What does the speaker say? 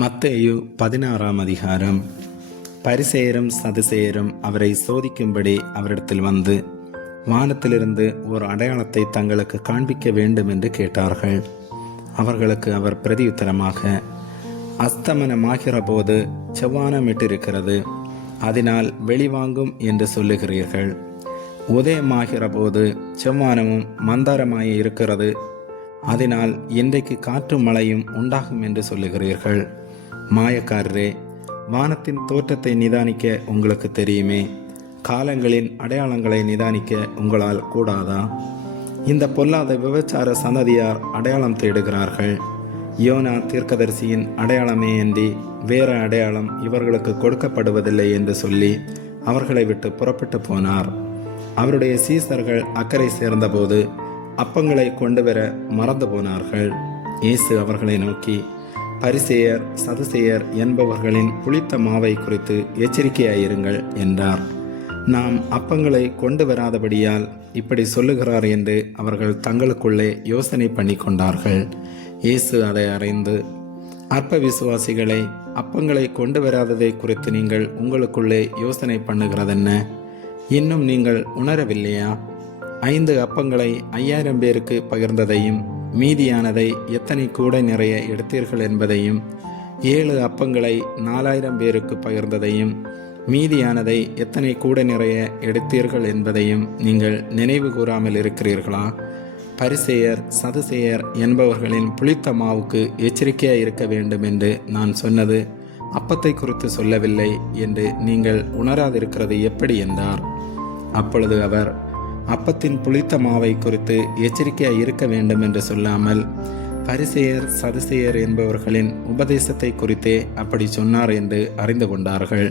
மத்தேயு 16 அதிகாரம். பரிசேயரும் சதுசேயரும் அவரை சோதிக்கும்படி அவரிடத்தில் வந்து வானத்திலிருந்து ஒரு அடையாளத்தை தங்களுக்கு காண்பிக்க வேண்டும் என்று கேட்டார்கள். அவர்களுக்கு அவர் பிரதியுத்தரமாக, அஸ்தமனமாகிற போது செவ்வானமிட்டிருக்கிறது, அதனால் வெளிவாங்கும் என்று சொல்லுகிறீர்கள். உதயமாகிற போது செவ்வானமும் மந்தாரமாய் இருக்கிறது, அதனால் இன்றைக்கு காற்றும் மழையும் உண்டாகும் என்று சொல்லுகிறீர்கள். மாயக்காரரே, வானத்தின் தோற்றத்தை நிதானிக்க உங்களுக்கு தெரியுமே, காலங்களின் அடையாளங்களை நிதானிக்க உங்களால் கூடாதா? இந்த பொல்லாத விபச்சார சந்ததியார் அடையாளம் தேடுகிறார்கள். யோனா தீர்க்கதரிசியின் அடையாளமே அன்றி வேற அடையாளம் இவர்களுக்கு கொடுக்கப்படுவதில்லை என்று சொல்லி அவர்களை விட்டு புறப்பட்டு போனார். அவருடைய சீசர்கள் அக்கறை சேர்ந்தபோது அப்பங்களை கொண்டு வர மறந்து போனார்கள். இயேசு அவர்களை நோக்கி, பரிசேயர் சதுசேயர் என்பவர்களின் புளித்த மாவை குறித்து எச்சரிக்கையாயிருங்கள் என்றார். நாம் அப்பங்களை கொண்டு வராதபடியால் இப்படி சொல்லுகிறார் என்று அவர்கள் தங்களுக்குள்ளே யோசனை பண்ணி கொண்டார்கள். இயேசு அதை அறிந்து, அற்ப விசுவாசிகளை, அப்பங்களை கொண்டு வராததை குறித்து நீங்கள் உங்களுக்குள்ளே யோசனை பண்ணுகிறதென்ன? இன்னும் நீங்கள் உணரவில்லையா? 5 அப்பங்களை 5000 பேருக்கு பகிர்ந்ததையும், மீதியானதை எத்தனை கூடை நிறைய எடுத்தீர்கள் என்பதையும், 7 அப்பங்களை 4000 பேருக்கு பகிர்ந்ததையும், மீதியானதை எத்தனை கூடை நிறைய எடுத்தீர்கள் என்பதையும் நீங்கள் நினைவு கூறாமல் இருக்கிறீர்களா? பரிசேயர் சதுசேயர் என்பவர்களின் புளித்த மாவுக்கு எச்சரிக்கையாக இருக்க வேண்டும் என்று நான் சொன்னது அப்பத்தை குறித்து சொல்லவில்லை என்று நீங்கள் உணராதிருக்கிறது எப்படி என்றார். அப்பொழுது அவர், அப்பத்தின் புளித்த மாவை குறித்து எச்சரிக்கையாக இருக்க வேண்டும் என்று சொல்லாமல் பரிசேயர் சதுசேயர் என்பவர்களின் உபதேசத்தை குறித்தே அப்படி சொன்னார் என்று அறிந்து கொண்டார்கள்.